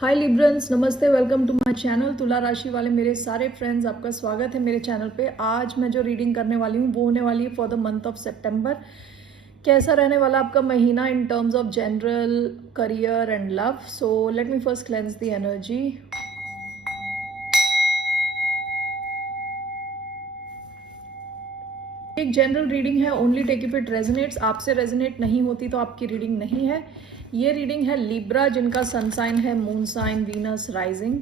हाय Librans, नमस्ते, welcome to my channel. तुला राशि वाले मेरे सारे फ्रेंड्स, आपका स्वागत है मेरे चैनल पे। आज मैं जो रीडिंग करने वाली हूँ वो होने वाली है फॉर द मंथ ऑफ सितंबर। कैसा रहने वाला आपका महीना in terms of general, career and love. So let me first cleanse the energy. एक जनरल रीडिंग है, only take if it resonates. आपसे रेजोनेट नहीं होती तो आपकी रीडिंग नहीं है। ये रीडिंग है लिब्रा, जिनका सन साइन है मून साइन, वीनस राइजिंग।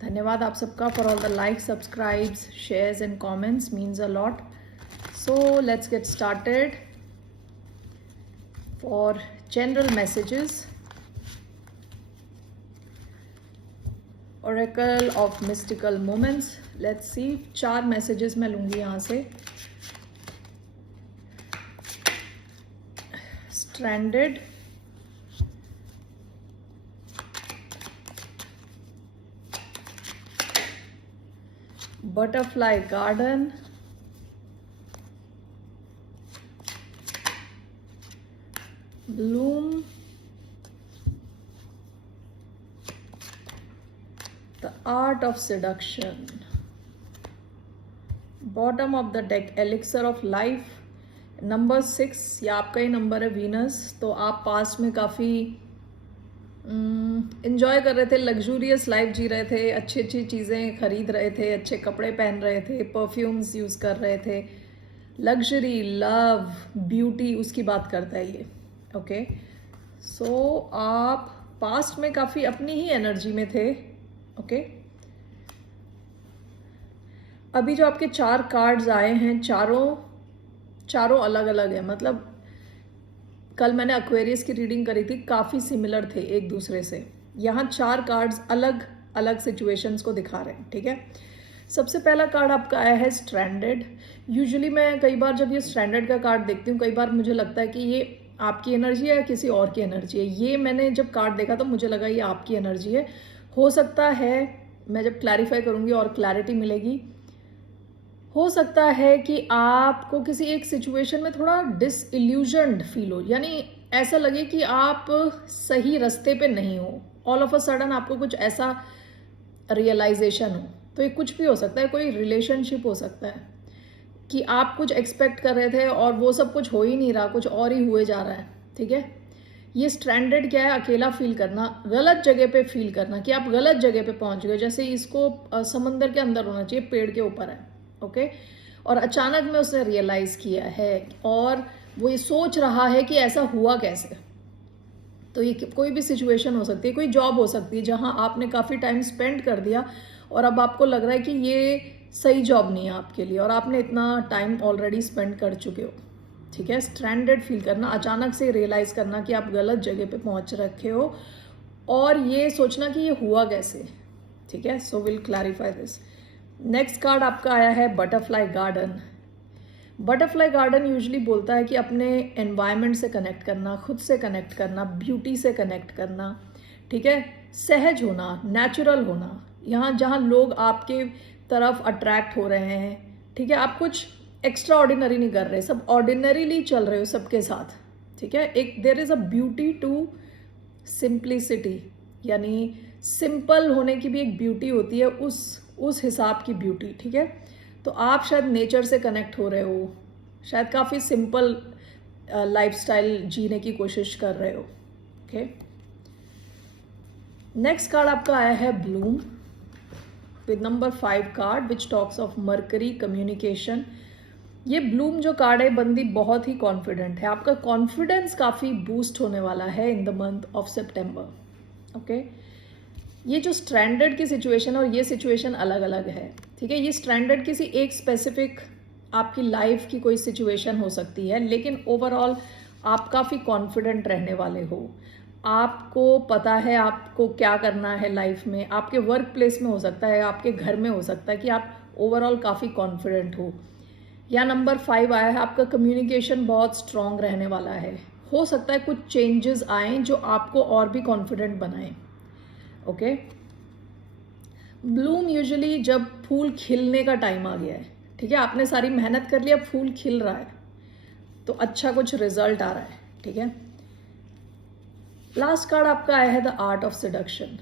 धन्यवाद आप सबका for all the like, subscribes, shares and comments, means a lot. So let's get started for general messages. Oracle of mystical moments, let's see. 4 messages मैं लूंगी यहाँ से। Stranded, butterfly garden, Bloom, the art of seduction, bottom of the deck elixir of life, number 6। या आपका ही number है Venus. तो आप past में काफ़ी इंजॉय कर रहे थे, लग्जूरियस लाइफ जी रहे थे, अच्छी अच्छी चीज़ें खरीद रहे थे, अच्छे कपड़े पहन रहे थे, परफ्यूम्स यूज़ कर रहे थे। लग्जरी, लव, ब्यूटी, उसकी बात करता है ये। ओके, सो आप पास्ट में काफ़ी अपनी ही एनर्जी में थे। ओके, अभी जो आपके 4 कार्ड्स आए हैं, चारों अलग अलग है। मतलब कल मैंने एक्वेरियस की रीडिंग करी थी, काफ़ी सिमिलर थे एक दूसरे से। यहाँ 4 कार्ड्स अलग अलग सिचुएशंस को दिखा रहे हैं। ठीक है, सबसे पहला कार्ड आपका आया है स्ट्रैंडेड। यूजुअली मैं कई बार जब ये स्ट्रैंडेड का कार्ड देखती हूँ, कई बार मुझे लगता है कि ये आपकी एनर्जी है या किसी और की एनर्जी है। ये मैंने जब कार्ड देखा तो मुझे लगा ये आपकी एनर्जी है। हो सकता है, मैं जब क्लैरिफाई करूँगी और क्लैरिटी मिलेगी, हो सकता है कि आपको किसी एक सिचुएशन में थोड़ा डिसइल्यूजन्ड फील हो, यानी ऐसा लगे कि आप सही रास्ते पे नहीं हो। ऑल ऑफ अ सडन आपको कुछ ऐसा रियलाइजेशन हो। तो ये कुछ भी हो सकता है, कोई रिलेशनशिप हो सकता है कि आप कुछ एक्सपेक्ट कर रहे थे और वो सब कुछ हो ही नहीं रहा, कुछ और ही हुए जा रहा है। ठीक है, ये स्ट्रैंडेड क्या है? अकेला फील करना, गलत जगह पे फील करना कि आप गलत जगह पे पहुंच गए। जैसे इसको समंदर के अंदर होना चाहिए, पेड़ के ऊपर है। ओके, और अचानक में उसने रियलाइज किया है और वो ये सोच रहा है कि ऐसा हुआ कैसे। तो ये कोई भी सिचुएशन हो सकती है, कोई जॉब हो सकती है जहां आपने काफ़ी टाइम स्पेंड कर दिया और अब आपको लग रहा है कि ये सही जॉब नहीं है आपके लिए और आपने इतना टाइम ऑलरेडी स्पेंड कर चुके हो। ठीक है, स्ट्रैंडेड फील करना, अचानक से रियलाइज करना कि आप गलत जगह पे पहुंच रखे हो और ये सोचना कि ये हुआ कैसे। ठीक है, so will clarify this. Next card आपका आया है butterfly garden. Butterfly garden usually बोलता है कि अपने एनवायरनमेंट से कनेक्ट करना, खुद से कनेक्ट करना, ब्यूटी से कनेक्ट करना। ठीक है, सहज होना, नेचुरल होना, यहाँ जहाँ लोग आपके तरफ अट्रैक्ट हो रहे हैं। ठीक है, आप कुछ एक्स्ट्रा ऑर्डिनरी नहीं कर रहे, सब ऑर्डिनरीली चल रहे हो सबके साथ। ठीक है, एक there is a beauty to simplicity, यानी सिंपल होने की भी एक ब्यूटी होती है, उस हिसाब की ब्यूटी। ठीक है, तो आप शायद नेचर से कनेक्ट हो रहे हो, शायद काफ़ी सिंपल लाइफस्टाइल जीने की कोशिश कर रहे हो। ओके, नेक्स्ट कार्ड आपका आया है Bloom with number 5 card which talks of mercury communication. ये ब्लूम जो कार्ड है, बंदी बहुत ही कॉन्फिडेंट है। आपका कॉन्फिडेंस काफ़ी बूस्ट होने वाला है in the month of September. Okay, ये जो स्ट्रैंडेड की सिचुएशन और ये सिचुएशन अलग अलग है। ठीक है, ये स्ट्रैंडेड किसी एक स्पेसिफिक आपकी लाइफ की कोई सिचुएशन हो सकती है, लेकिन ओवरऑल आप काफ़ी कॉन्फिडेंट रहने वाले हो। आपको पता है आपको क्या करना है लाइफ में। आपके वर्क प्लेस में हो सकता है, आपके घर में हो सकता है कि आप ओवरऑल काफ़ी कॉन्फिडेंट हो। या नंबर 5 आया है, आपका कम्युनिकेशन बहुत स्ट्रांग रहने वाला है। हो सकता है कुछ चेंजेस आए जो आपको और भी कॉन्फिडेंट बनाएं। ओके, ब्लूम यूजुअली जब फूल खिलने का टाइम आ गया है, ठीक है, आपने सारी मेहनत कर लिया, फूल खिल रहा है तो अच्छा कुछ रिजल्ट आ रहा है। ठीक है, लास्ट कार्ड आपका आया है the art of seduction.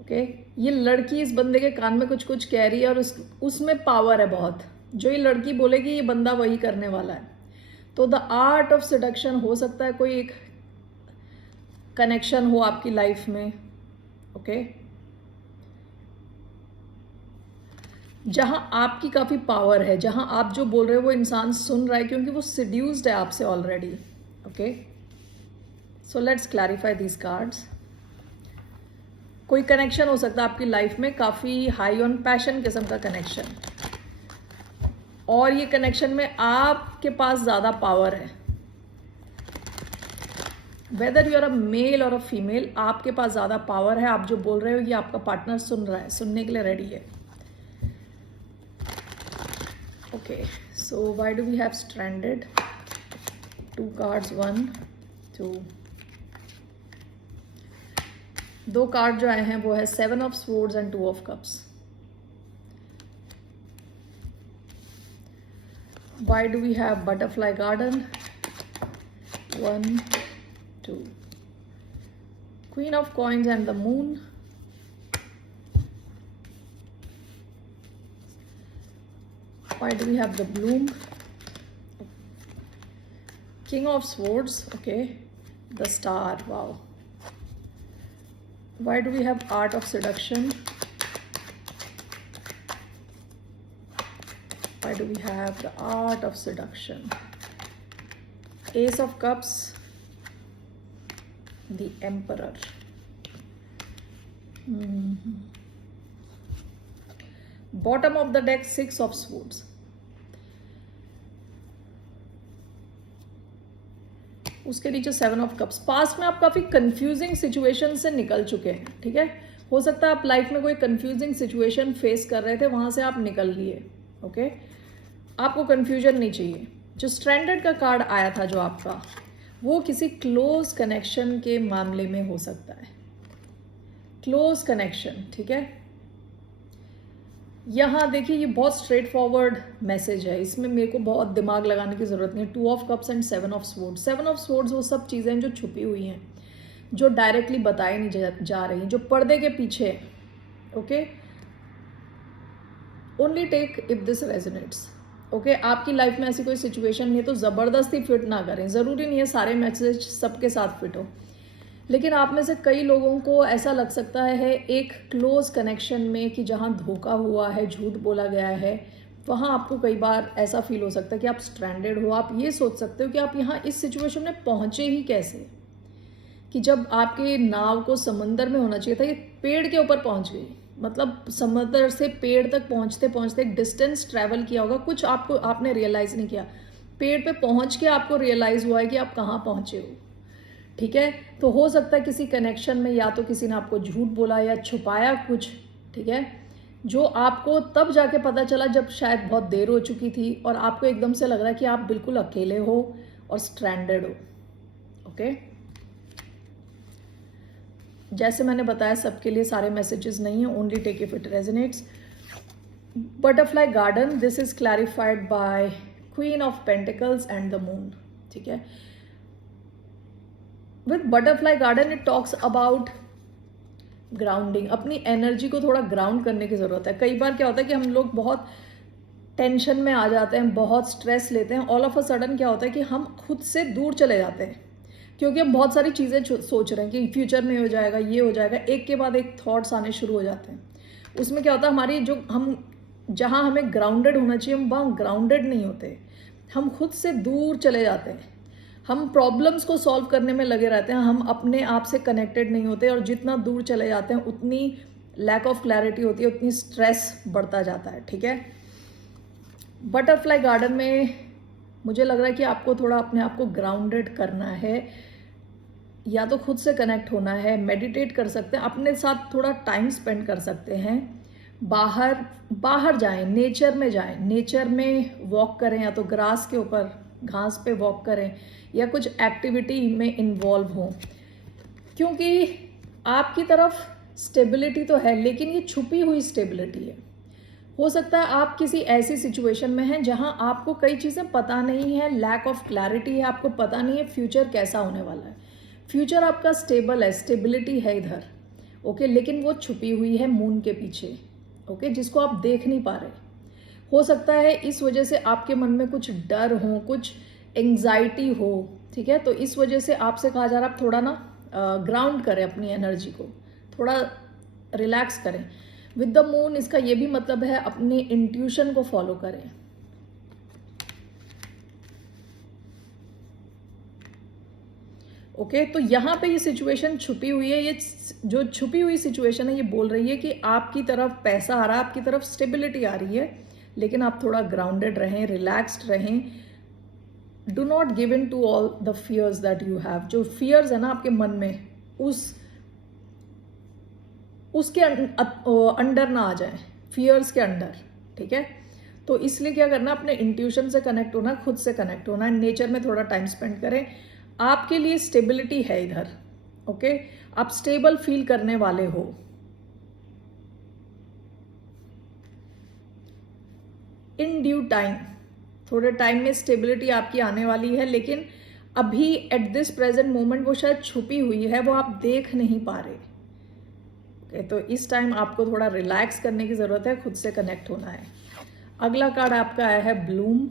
Okay, ये लड़की इस बंदे के कान में कुछ कुछ कह रही है और उसमें पावर है बहुत। जो ये लड़की बोलेगी ये बंदा वही करने वाला है। तो द आर्ट ऑफ सेडक्शन हो सकता है कोई एक कनेक्शन हो आपकी लाइफ में। ओके, जहां आपकी काफी पावर है, जहां आप जो बोल रहे हो वो इंसान सुन रहा है क्योंकि वो सिड्यूस्ड है आपसे already. Okay, so let's clarify these cards. कोई कनेक्शन हो सकता है आपकी लाइफ में, काफी हाई ऑन पैशन किस्म का कनेक्शन, और ये कनेक्शन में आपके पास ज्यादा पावर है। Whether you are a male और अ फीमेल, आपके पास ज्यादा पावर है। आप जो बोल रहे हो ये आपका पार्टनर सुन रहा है, सुनने के लिए रेडी है। Okay, so why do we have stranded? 2 cards, 1 2। 2 card जो आए हैं वो है 7 of swords and 2 of cups. Why do we have butterfly garden? 1 2, Queen of coins and the moon. Why do we have the bloom? King of swords. Okay, the star. Wow. Why do we have art of seduction? Why do we have the art of seduction? Ace of cups, the emperor. Bottom of the deck, 6 of swords. उसके नीचे 7 of cups. पास में आप काफी confusing situation से निकल चुके हैं, ठीक है। हो सकता है आप लाइफ में कोई कंफ्यूजिंग सिचुएशन फेस कर रहे थे, वहां से आप निकल लिए। ओके, आपको कंफ्यूजन नहीं चाहिए। जो स्ट्रैंडेड का कार्ड आया था जो आपका, वो किसी क्लोज कनेक्शन के मामले में हो सकता है। क्लोज कनेक्शन, ठीक है। यहाँ देखिए, ये बहुत स्ट्रेट फॉरवर्ड मैसेज है, इसमें मेरे को बहुत दिमाग लगाने की जरूरत नहीं है। 2 of cups and 7 of swords. 7 of swords वो सब चीजें हैं जो छुपी हुई हैं, जो डायरेक्टली बताई नहीं जा रही, जो पर्दे के पीछे है। Okay, only take if this resonates. Okay, आपकी लाइफ में ऐसी कोई सिचुएशन नहीं है तो जबरदस्ती फिट ना करें। जरूरी नहीं है सारे मैसेज सबके साथ फिट हो, लेकिन आप में से कई लोगों को ऐसा लग सकता है एक क्लोज कनेक्शन में कि जहाँ धोखा हुआ है, झूठ बोला गया है, वहाँ आपको कई बार ऐसा फील हो सकता है कि आप स्ट्रैंडेड हो। आप ये सोच सकते हो कि आप यहाँ इस सिचुएशन में पहुंचे ही कैसे, कि जब आपके नाव को समंदर में होना चाहिए था, ये पेड़ के ऊपर पहुंच गई। मतलब समंदर से पेड़ तक पहुंचते पहुंचते एक डिस्टेंस ट्रैवल किया होगा, कुछ आपने रियलाइज नहीं किया। पेड़ पे पहुंच के आपको रियलाइज हुआ है कि आप कहाँ पहुंचे हो, ठीक है। तो हो सकता है किसी कनेक्शन में या तो किसी ने आपको झूठ बोला या छुपाया कुछ, ठीक है, जो आपको तब जाके पता चला जब शायद बहुत देर हो चुकी थी और आपको एकदम से लग रहा है कि आप बिल्कुल अकेले हो और स्ट्रैंडेड हो। ओके, जैसे मैंने बताया सबके लिए सारे मैसेजेस नहीं है, only take if it resonates. Butterfly garden, this is clarified by queen of pentacles and the moon, ठीक है। With butterfly garden it talks about grounding. अपनी एनर्जी को थोड़ा ग्राउंड करने की जरूरत है। कई बार क्या होता है कि हम लोग बहुत टेंशन में आ जाते हैं, बहुत स्ट्रेस लेते हैं, ऑल ऑफ अ सडन क्या होता है कि हम खुद से दूर चले जाते हैं, क्योंकि हम बहुत सारी चीज़ें सोच रहे हैं कि फ्यूचर में हो जाएगा, ये हो जाएगा, एक के बाद एक थॉट्स आने शुरू हो जाते हैं। उसमें क्या होता है, हमारी जो हम जहाँ हमें ग्राउंडेड होना चाहिए हम वहाँ ग्राउंडेड नहीं होते, हम खुद से दूर चले जाते हैं। हम प्रॉब्लम्स को सॉल्व करने में लगे रहते हैं, हम अपने आप से कनेक्टेड नहीं होते, और जितना दूर चले जाते हैं उतनी लैक ऑफ क्लैरिटी होती है, उतनी स्ट्रेस बढ़ता जाता है, ठीक है। बटरफ्लाई गार्डन में मुझे लग रहा है कि आपको थोड़ा अपने आप को ग्राउंडेड करना है, या तो खुद से कनेक्ट होना है, मेडिटेट कर सकते हैं, अपने साथ थोड़ा टाइम स्पेंड कर सकते हैं, बाहर जाएं, नेचर में जाएं, नेचर में वॉक करें, या तो ग्रास के ऊपर घास पे वॉक करें, या कुछ एक्टिविटी में इन्वॉल्व हों, क्योंकि आपकी तरफ स्टेबिलिटी तो है लेकिन ये छुपी हुई स्टेबिलिटी है। हो सकता है आप किसी ऐसी सिचुएशन में हैं जहां आपको कई चीज़ें पता नहीं है, लैक ऑफ क्लैरिटी है, आपको पता नहीं है फ्यूचर कैसा होने वाला है। फ्यूचर आपका स्टेबल है, स्टेबिलिटी है इधर, ओके, लेकिन वो छुपी हुई है मून के पीछे, ओके, जिसको आप देख नहीं पा रहे। हो सकता है इस वजह से आपके मन में कुछ डर हो, कुछ एंग्जाइटी हो, ठीक है। तो इस वजह से आपसे कहा जा रहा है आप थोड़ा ना ग्राउंड करें अपनी एनर्जी को, थोड़ा रिलैक्स करें। विद द मून इसका ये भी मतलब है अपने इंट्यूशन को फॉलो करें। ओके तो यहाँ पे ये सिचुएशन छुपी हुई है, ये जो छुपी हुई सिचुएशन है ये बोल रही है कि आपकी तरफ पैसा आ रहा है, आपकी तरफ स्टेबिलिटी आ रही है, लेकिन आप थोड़ा ग्राउंडेड रहें, रिलैक्स्ड रहें। Do not give in to all the fears that you have. जो फियर्स है ना आपके मन में, उसके अंडर ना आ जाए, फियर्स के अंडर, ठीक है। तो इसलिए क्या करना, अपने इंट्यूशन से कनेक्ट होना, खुद से कनेक्ट होना, नेचर में थोड़ा टाइम स्पेंड करें। आपके लिए स्टेबिलिटी है इधर, ओके, आप स्टेबल फील करने वाले हो। इन ड्यू टाइम, थोड़े टाइम में स्टेबिलिटी आपकी आने वाली है, लेकिन अभी एट दिस प्रेजेंट मोमेंट वो शायद छुपी हुई है, वो आप देख नहीं पा रहे। ओके तो इस टाइम आपको थोड़ा रिलैक्स करने की जरूरत है, खुद से कनेक्ट होना है। अगला कार्ड आपका आया है ब्लूम।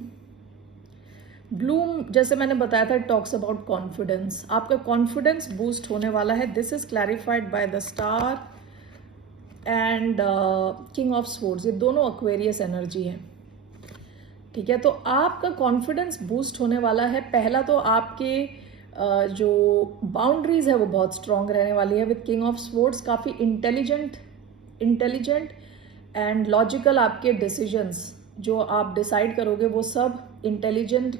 ब्लूम जैसे मैंने बताया था, टॉक्स अबाउट कॉन्फिडेंस। आपका कॉन्फिडेंस बूस्ट होने वाला है। This is clarified by the star and king of swords. ये दोनों एक्वेरियस एनर्जी है, ठीक है। तो आपका कॉन्फिडेंस बूस्ट होने वाला है। पहला तो आपके जो बाउंड्रीज है वो बहुत स्ट्रांग रहने वाली है विद किंग ऑफ स्वॉर्ड्स। काफ़ी इंटेलिजेंट एंड लॉजिकल आपके डिसीजंस जो आप डिसाइड करोगे वो सब इंटेलिजेंट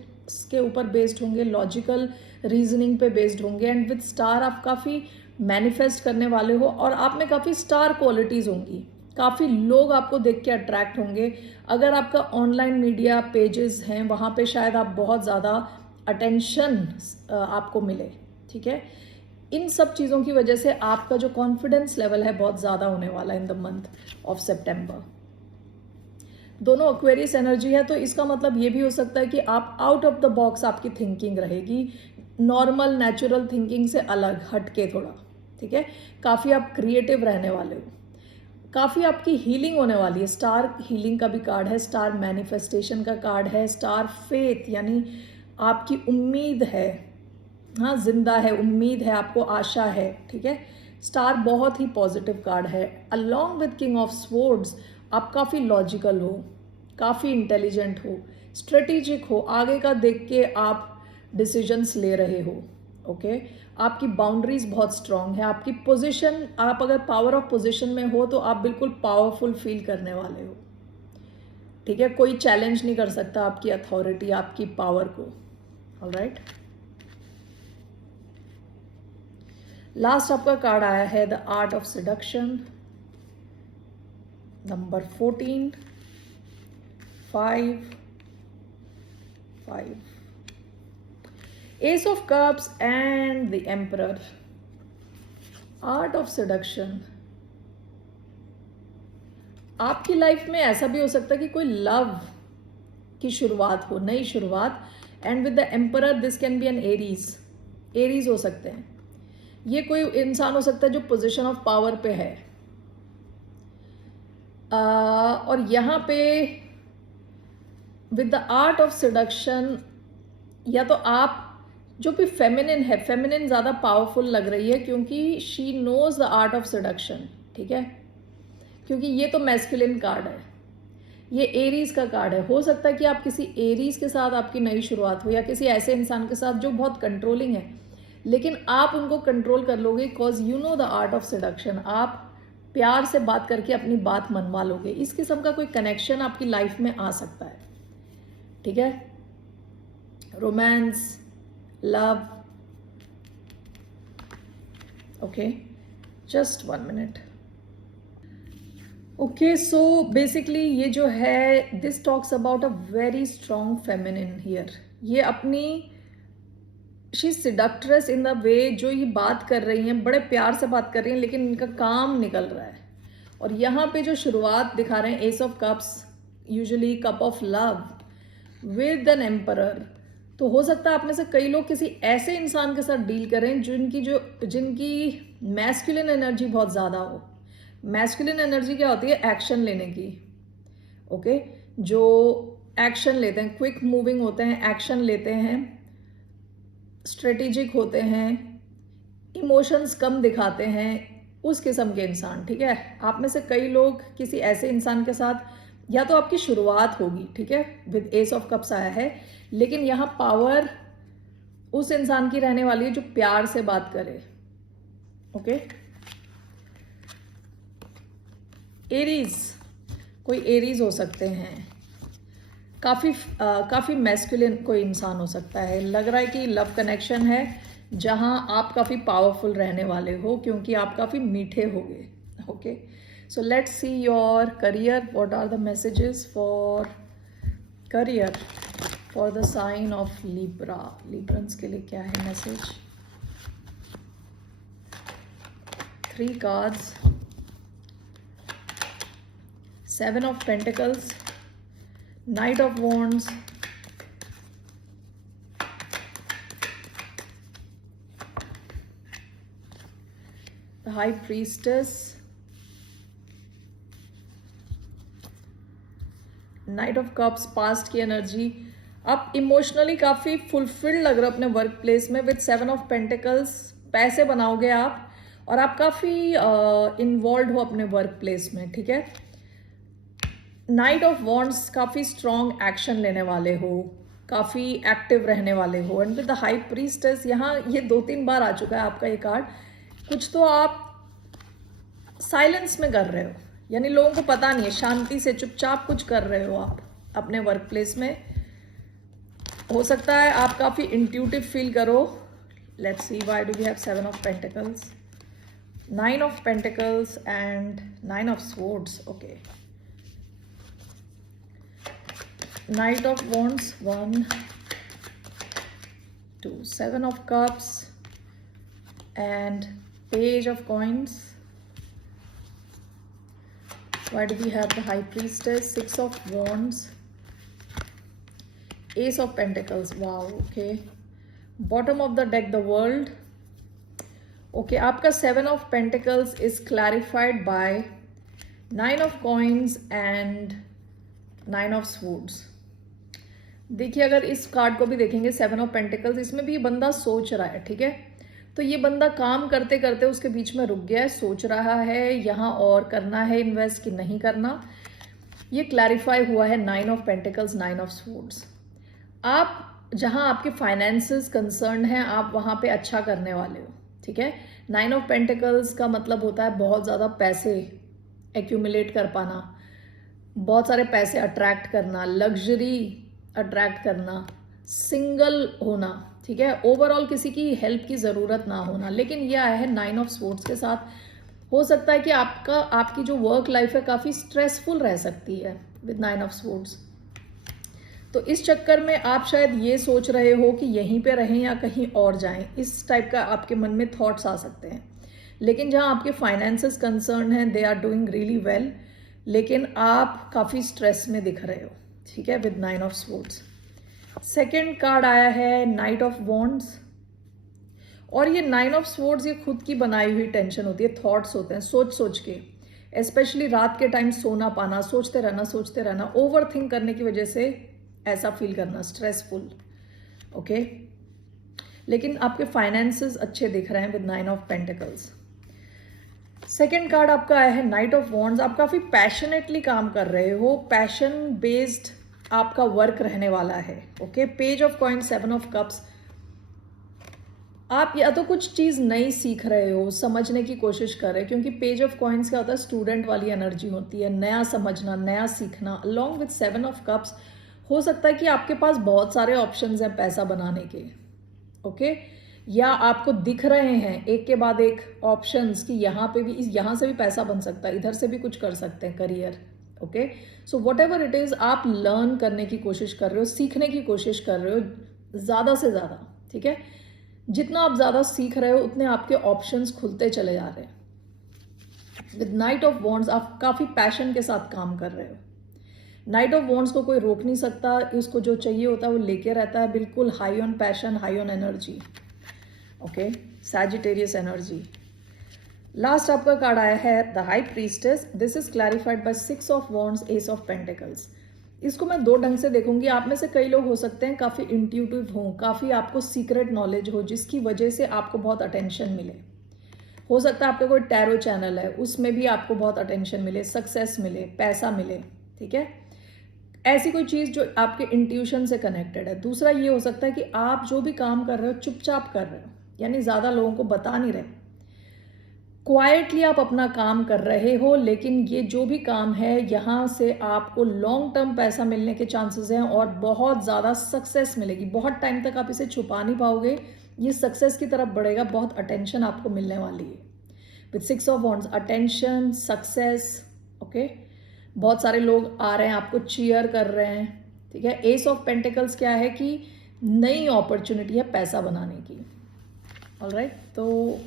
के ऊपर बेस्ड होंगे, लॉजिकल रीजनिंग पे बेस्ड होंगे। एंड विद स्टार आप काफ़ी मैनिफेस्ट करने वाले हो और आप में काफ़ी स्टार क्वालिटीज़ होंगी। काफ़ी लोग आपको देख के अट्रैक्ट होंगे। अगर आपका ऑनलाइन मीडिया पेजेस हैं वहाँ पे शायद आप बहुत ज़्यादा अटेंशन आपको मिले, ठीक है। इन सब चीज़ों की वजह से आपका जो कॉन्फिडेंस लेवल है बहुत ज़्यादा होने वाला है इन द मंथ ऑफ सितंबर। दोनों एक्वेरियस एनर्जी है, तो इसका मतलब ये भी हो सकता है कि आप आउट ऑफ द बॉक्स आपकी थिंकिंग रहेगी, नॉर्मल नेचुरल थिंकिंग से अलग हटके थोड़ा, ठीक है। काफ़ी आप क्रिएटिव रहने वाले हो, काफ़ी आपकी हीलिंग होने वाली है। स्टार हीलिंग का भी कार्ड है, स्टार मैनिफेस्टेशन का कार्ड है, स्टार फेथ यानी आपकी उम्मीद है, हाँ जिंदा है, उम्मीद है, आपको आशा है, ठीक है। स्टार बहुत ही पॉजिटिव कार्ड है। Along with king of swords आप काफ़ी लॉजिकल हो, काफ़ी इंटेलिजेंट हो, स्ट्रेटेजिक हो, आगे का देख के आप डिसीजंस ले रहे हो, ओके। आपकी बाउंड्रीज बहुत स्ट्रांग है। आपकी पोजीशन, आप अगर पावर ऑफ पोजीशन में हो तो आप बिल्कुल पावरफुल फील करने वाले हो, ठीक है। कोई चैलेंज नहीं कर सकता आपकी अथॉरिटी, आपकी पावर को, ऑलराइट। लास्ट आपका कार्ड आया है the art of seduction, number 14, 5, S of cups and the emperor. Art of seduction, आपकी लाइफ में ऐसा भी हो सकता है कि कोई लव की शुरुआत हो, नई शुरुआत। And with the emperor this can be an Aries हो सकते हैं। ये कोई इंसान हो सकता है जो पोजीशन ऑफ पावर पे है। और यहाँ पे with the art of seduction, या तो आप जो भी फेमिनिन है, फेमिनिन ज़्यादा पावरफुल लग रही है क्योंकि she knows the art of seduction, ठीक है। क्योंकि ये तो मैस्कुलिन कार्ड है, ये एरीज का कार्ड है। हो सकता है कि आप किसी एरीज के साथ आपकी नई शुरुआत हो, या किसी ऐसे इंसान के साथ जो बहुत कंट्रोलिंग है, लेकिन आप उनको कंट्रोल कर लोगे because you know the art of seduction. आप प्यार से बात करके अपनी बात मनवा लोगे। इस किस्म का कोई कनेक्शन आपकी लाइफ में आ सकता है, ठीक है। Romance, love, okay, just 1 minute. Okay so basically ये जो है, this talks about a very strong feminine here. ये अपनी शी सिडक्ट्रेस इन द वे, जो ये बात कर रही हैं बड़े प्यार से बात कर रही हैं, लेकिन इनका काम निकल रहा है। और यहाँ पे जो शुरुआत दिखा रहे हैं ace of cups, usually cup of love with an emperor, तो हो सकता है आप में से कई लोग किसी ऐसे इंसान के साथ डील करें जिनकी मैस्कुलिन एनर्जी बहुत ज़्यादा हो। मैस्कुलिन एनर्जी क्या होती है? एक्शन लेने की। ओके, जो एक्शन लेते हैं, क्विक मूविंग होते हैं, एक्शन लेते हैं, स्ट्रेटेजिक होते हैं, इमोशंस कम दिखाते हैं, उस किस्म के इंसान। ठीक है, आप में से कई लोग किसी ऐसे इंसान के साथ, या तो आपकी शुरुआत होगी, ठीक है, विद एस ऑफ कप्स आया है, लेकिन यहाँ पावर उस इंसान की रहने वाली है जो प्यार से बात करे। ओके, एरीज, कोई एरीज हो सकते हैं, काफ़ी मैस्कुलिन कोई इंसान हो सकता है। लग रहा है कि लव कनेक्शन है जहां आप काफ़ी पावरफुल रहने वाले हो क्योंकि आप काफ़ी मीठे होगे। Okay, so let's see your career. What are the messages for career for the sign of Libra? Librans के लिए क्या है message? 3 cards, 7 of pentacles, Knight of Wands, the High Priestess, Knight of Cups, past की energy. आप emotionally काफ़ी fulfilled लग रहे हो अपने वर्क प्लेस में विद 7 ऑफ पेंटिकल्स। पैसे बनाओगे आप और आप काफ़ी इन्वॉल्व हो अपने वर्क प्लेस में। ठीक है, नाइट ऑफ वॉन्ड्स, काफ़ी स्ट्रॉन्ग एक्शन लेने वाले हो, काफ़ी एक्टिव रहने वाले हो। And with the high priestess, यहाँ ये 2-3 बार आ चुका है आपका ये कार्ड। कुछ तो आप साइलेंस में कर रहे हो, यानी लोगों को पता नहीं है, शांति से चुपचाप कुछ कर रहे हो आप अपने वर्क प्लेस में। हो सकता है आप काफ़ी इंट्यूटिव फील करो। Let's see why do we have 7 of pentacles, 9 of pentacles and 9 of swords. Okay, Knight of Wands, 1, 2, 7 of Cups and Page of Coins. Why do we have the High Priestess, 6 of Wands, Ace of Pentacles? Wow, okay. Bottom of the deck, the World. Okay, आपका 7 of Pentacles is clarified by 9 of Coins and 9 of Swords. देखिए, अगर इस card को भी देखेंगे 7 of pentacles, इसमें भी बंदा सोच रहा है। ठीक है, तो ये बंदा काम करते करते उसके बीच में रुक गया है, सोच रहा है यहाँ और करना है इन्वेस्ट कि नहीं करना। ये क्लैरिफाई हुआ है 9 ऑफ पेंटिकल्स, 9 ऑफ स्वॉर्ड्स। आप जहाँ आपके फाइनेंसेस कंसर्न हैं, आप वहाँ पे अच्छा करने वाले हो। ठीक है, 9 ऑफ पेंटिकल्स का मतलब होता है बहुत ज़्यादा पैसे एक्यूमुलेट कर पाना, बहुत सारे पैसे अट्रैक्ट करना, लग्जरी अट्रैक्ट करना, सिंगल होना। ठीक है, ओवरऑल किसी की हेल्प की ज़रूरत ना होना। लेकिन यह आया है 9 ऑफ स्वॉर्ड्स के साथ। हो सकता है कि आपकी जो वर्क लाइफ है काफ़ी स्ट्रेसफुल रह सकती है विद 9 ऑफ स्वॉर्ड्स। तो इस चक्कर में आप शायद ये सोच रहे हो कि यहीं पे रहें या कहीं और जाएं, इस टाइप का आपके मन में थॉट्स आ सकते हैं। लेकिन जहाँ आपके फाइनेंसेस कंसर्न हैं, they are doing really well, लेकिन आप काफ़ी स्ट्रेस में दिख रहे हो। ठीक है, with 9 of swords. Second card आया है नाइट ऑफ वॉन्ड्स, और ये 9 ऑफ स्वॉर्ड्स ये खुद की बनाई हुई टेंशन होती है, थॉट्स होते हैं सोच सोच के, स्पेशली रात के टाइम सोना पाना, सोचते रहना, ओवर थिंक करने की वजह से ऐसा फील करना, स्ट्रेसफुल। ओके, लेकिन आपके फाइनेंसेस अच्छे दिख रहे हैं with 9 of pentacles. Second card आपका आया है नाइट ऑफ वॉन्ड्स। आप काफ़ी पैशनेटली काम कर रहे हो, पैशन बेस्ड आपका वर्क रहने वाला है। Okay, page of coin, 7 of cups. आप या तो कुछ चीज़ नई सीख रहे हो, समझने की कोशिश कर रहे हो, क्योंकि पेज ऑफ कॉइन्स क्या होता है, स्टूडेंट वाली एनर्जी होती है, नया समझना, नया सीखना। अलॉन्ग विद 7 ऑफ कप्स, हो सकता है कि आपके पास बहुत सारे ऑप्शंस हैं पैसा बनाने के। ओके, या आपको दिख रहे हैं एक के बाद एक ऑप्शंस कि यहाँ पे भी, यहाँ से भी पैसा बन सकता है, इधर से भी कुछ कर सकते हैं career. Okay, so what ever it is, आप लर्न करने की कोशिश कर रहे हो, सीखने की कोशिश कर रहे हो ज़्यादा से ज़्यादा। ठीक है, जितना आप ज़्यादा सीख रहे हो उतने आपके ऑप्शंस खुलते चले जा रहे हैं। विद नाइट ऑफ वॉन्ड्स आप काफ़ी पैशन के साथ काम कर रहे हो। नाइट ऑफ वॉन्ड्स को कोई रोक नहीं सकता, इसको जो चाहिए होता है वो लेके रहता है, बिल्कुल high on passion, high on energy. Okay, Sagittarius energy. Last आपका कार्ड आया है the high priestess. This is clarified by 6 of wands, ace of pentacles. इसको मैं दो ढंग से देखूंगी। आप में से कई लोग हो सकते हैं काफ़ी इंट्यूटिव हों, काफ़ी आपको सीक्रेट नॉलेज हो जिसकी वजह से आपको बहुत अटेंशन मिले। हो सकता है आपका कोई टैरो चैनल है, उसमें भी आपको बहुत अटेंशन मिले, सक्सेस मिले, पैसा मिले। ठीक है, ऐसी कोई चीज़ जो आपके इंट्यूशन से कनेक्टेड है। दूसरा ये हो सकता है कि आप जो भी काम कर रहे हो चुपचाप कर रहे हो, यानी ज़्यादा लोगों को बता नहीं रहे, क्वाइटली आप अपना काम कर रहे हो, लेकिन ये जो भी काम है यहाँ से आपको लॉन्ग टर्म पैसा मिलने के चांसेस हैं और बहुत ज़्यादा सक्सेस मिलेगी। बहुत टाइम तक आप इसे छुपा नहीं पाओगे, ये सक्सेस की तरफ बढ़ेगा, बहुत अटेंशन आपको मिलने वाली है। With 6 of wands, attention, success. Okay, बहुत सारे लोग आ रहे हैं, आपको चीयर कर रहे हैं। ठीक है, एस ऑफ पेंटिकल्स क्या है कि नई अपॉर्चुनिटी है पैसा बनाने की। ऑलराइट, तो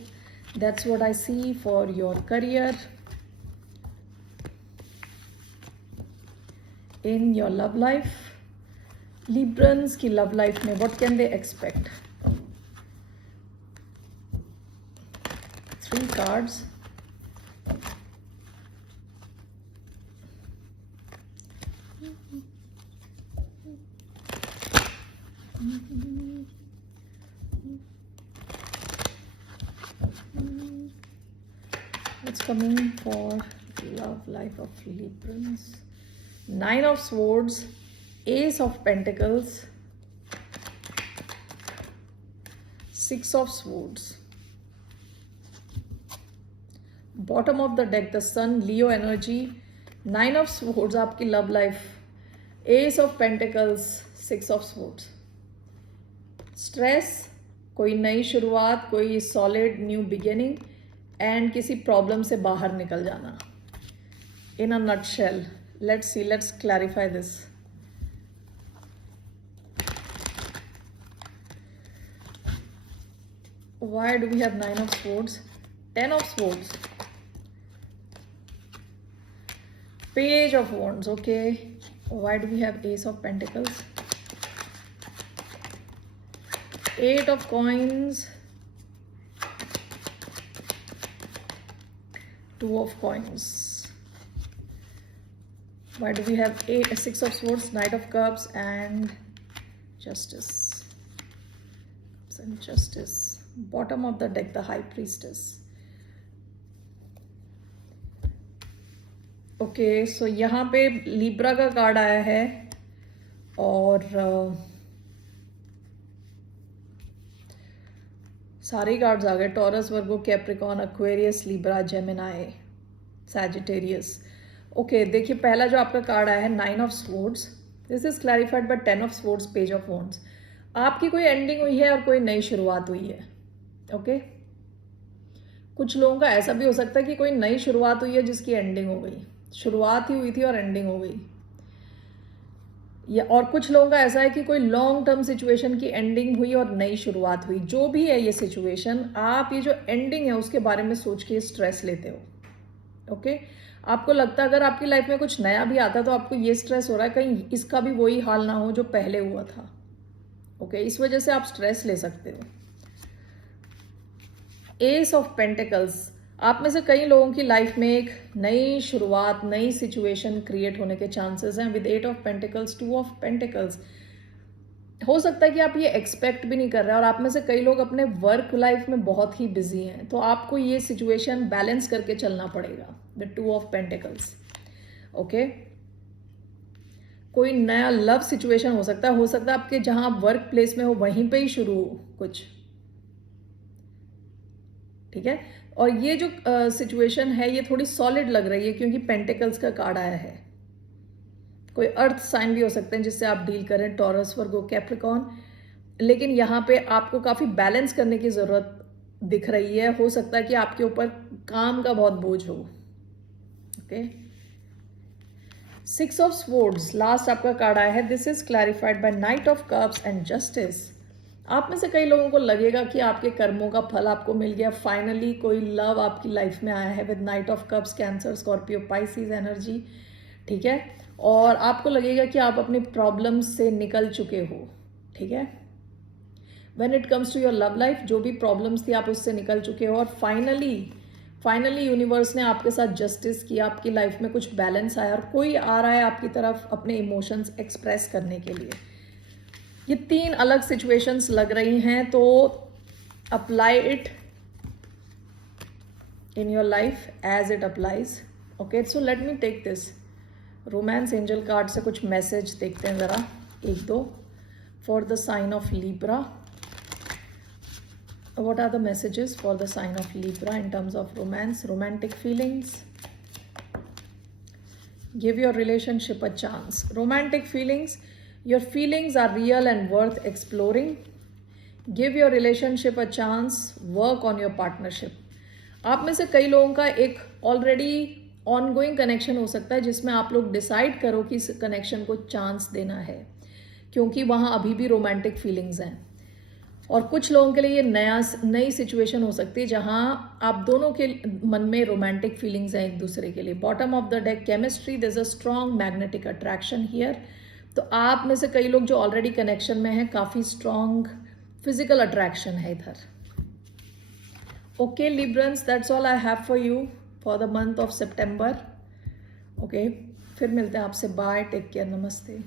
that's what I see for your career, in your love life. Librans की love life में what can they expect? 3 cards. What's coming for love life of Librans? 9 of Swords, Ace of Pentacles, 6 of Swords. Bottom of the deck, the Sun, Leo energy, 9 of Swords आपकी love life, Ace of Pentacles, 6 of Swords. Stress, कोई नई शुरुआत, कोई solid new beginning, and किसी problem से बाहर निकल जाना। In a nutshell, let's see, let's clarify this. Why do we have 9 of swords, 10 of swords, page of wands. Okay, why do we have ace of pentacles, 8 of coins, 2 of coins. Why do we have 6 of swords, Knight of Cups, and Justice? Cups and Justice. Bottom of the deck, the High Priestess. Okay, so यहाँ पे Libra का card आया है और सारे cards आ गए, Taurus, Virgo, Capricorn, Aquarius, Libra, Gemini, Sagittarius. Okay, देखिए पहला जो आपका कार्ड आया है 9 of swords, this is clarified by 10 of swords, page of wands. आपकी कोई एंडिंग हुई है और कोई नई शुरुआत हुई है। ओके, कुछ लोगों का ऐसा भी हो सकता है कि कोई नई शुरुआत हुई है जिसकी एंडिंग हो गई, शुरुआत ही हुई थी और एंडिंग हो गई। या और कुछ लोगों का ऐसा है कि कोई लॉन्ग टर्म सिचुएशन की एंडिंग हुई और नई शुरुआत हुई। जो भी है ये सिचुएशन, आप ये जो एंडिंग है उसके बारे में सोच के स्ट्रेस लेते हो। ओके, आपको लगता है अगर आपकी लाइफ में कुछ नया भी आता है तो आपको ये स्ट्रेस हो रहा है कहीं इसका भी वही हाल ना हो जो पहले हुआ था। ओके, इस वजह से आप स्ट्रेस ले सकते हो। एस ऑफ पेंटिकल्स, आप में से कई लोगों की लाइफ में एक नई शुरुआत, नई सिचुएशन क्रिएट होने के चांसेस हैं with 8 of pentacles, 2 of pentacles. हो सकता है कि आप ये एक्सपेक्ट भी नहीं कर रहे हैं और आप में से कई लोग अपने वर्क लाइफ में बहुत ही बिजी हैं, तो आपको ये सिचुएशन बैलेंस करके चलना पड़ेगा विद 2 ऑफ पेंटिकल्स। ओके, कोई नया लव सिचुएशन हो सकता है आपके जहां आप वर्क प्लेस में हो वहीं पे ही शुरू हो कुछ। ठीक है, और ये जो सिचुएशन है ये थोड़ी सॉलिड लग रही है क्योंकि पेंटिकल्स का कार्ड आया है। कोई अर्थ साइन भी हो सकते हैं जिससे आप डील करें, टॉरस, वर्गो, कैप्रिकॉन, लेकिन यहाँ पे आपको काफ़ी बैलेंस करने की ज़रूरत दिख रही है। हो सकता है कि आपके ऊपर काम का बहुत बोझ हो। ओके, 6 ऑफ स्वॉर्ड्स, लास्ट आपका कार्ड आया है। This is clarified by knight of cups and justice. आप में से कई लोगों को लगेगा कि आपके कर्मों का फल आपको मिल गया, फाइनली कोई लव आपकी लाइफ में आया है with night of cups, cancer, Scorpio, Pisces energy. ठीक है, और आपको लगेगा कि आप अपने प्रॉब्लम्स से निकल चुके हो, ठीक है। When it comes to your love life, जो भी प्रॉब्लम्स थी आप उससे निकल चुके हो, और फाइनली यूनिवर्स ने आपके साथ जस्टिस किया, आपकी लाइफ में कुछ बैलेंस आया, और कोई आ रहा है आपकी तरफ अपने इमोशंस एक्सप्रेस करने के लिए। ये 3 अलग सिचुएशंस लग रही हैं, तो apply it in your life as it applies. Okay, so let me take this romance angel card से कुछ मैसेज देखते हैं ज़रा, एक दो for the sign of Libra. What are the messages for the sign of Libra in terms of romance, romantic feelings? Give your relationship a chance. Romantic feelings, your feelings are real and worth exploring. Give your relationship a chance. Work on your partnership. आप में से कई लोगों का एक already ongoing connection हो सकता है जिसमें आप लोग डिसाइड करो कि इस कनेक्शन को चांस देना है, क्योंकि वहाँ अभी भी रोमांटिक फीलिंग्स हैं। और कुछ लोगों के लिए ये नई सिचुएशन हो सकती है जहाँ आप दोनों के मन में रोमांटिक फीलिंग्स हैं एक दूसरे के लिए। Bottom of the deck chemistry, there is a strong magnetic attraction here. तो आप में से कई लोग जो ऑलरेडी कनेक्शन में हैं, काफ़ी स्ट्रॉन्ग फिजिकल अट्रैक्शन है इधर। Okay, Librans, that's all I have for you for the month of September. Okay, फिर मिलते हैं आपसे। बाय, टेक केयर, नमस्ते।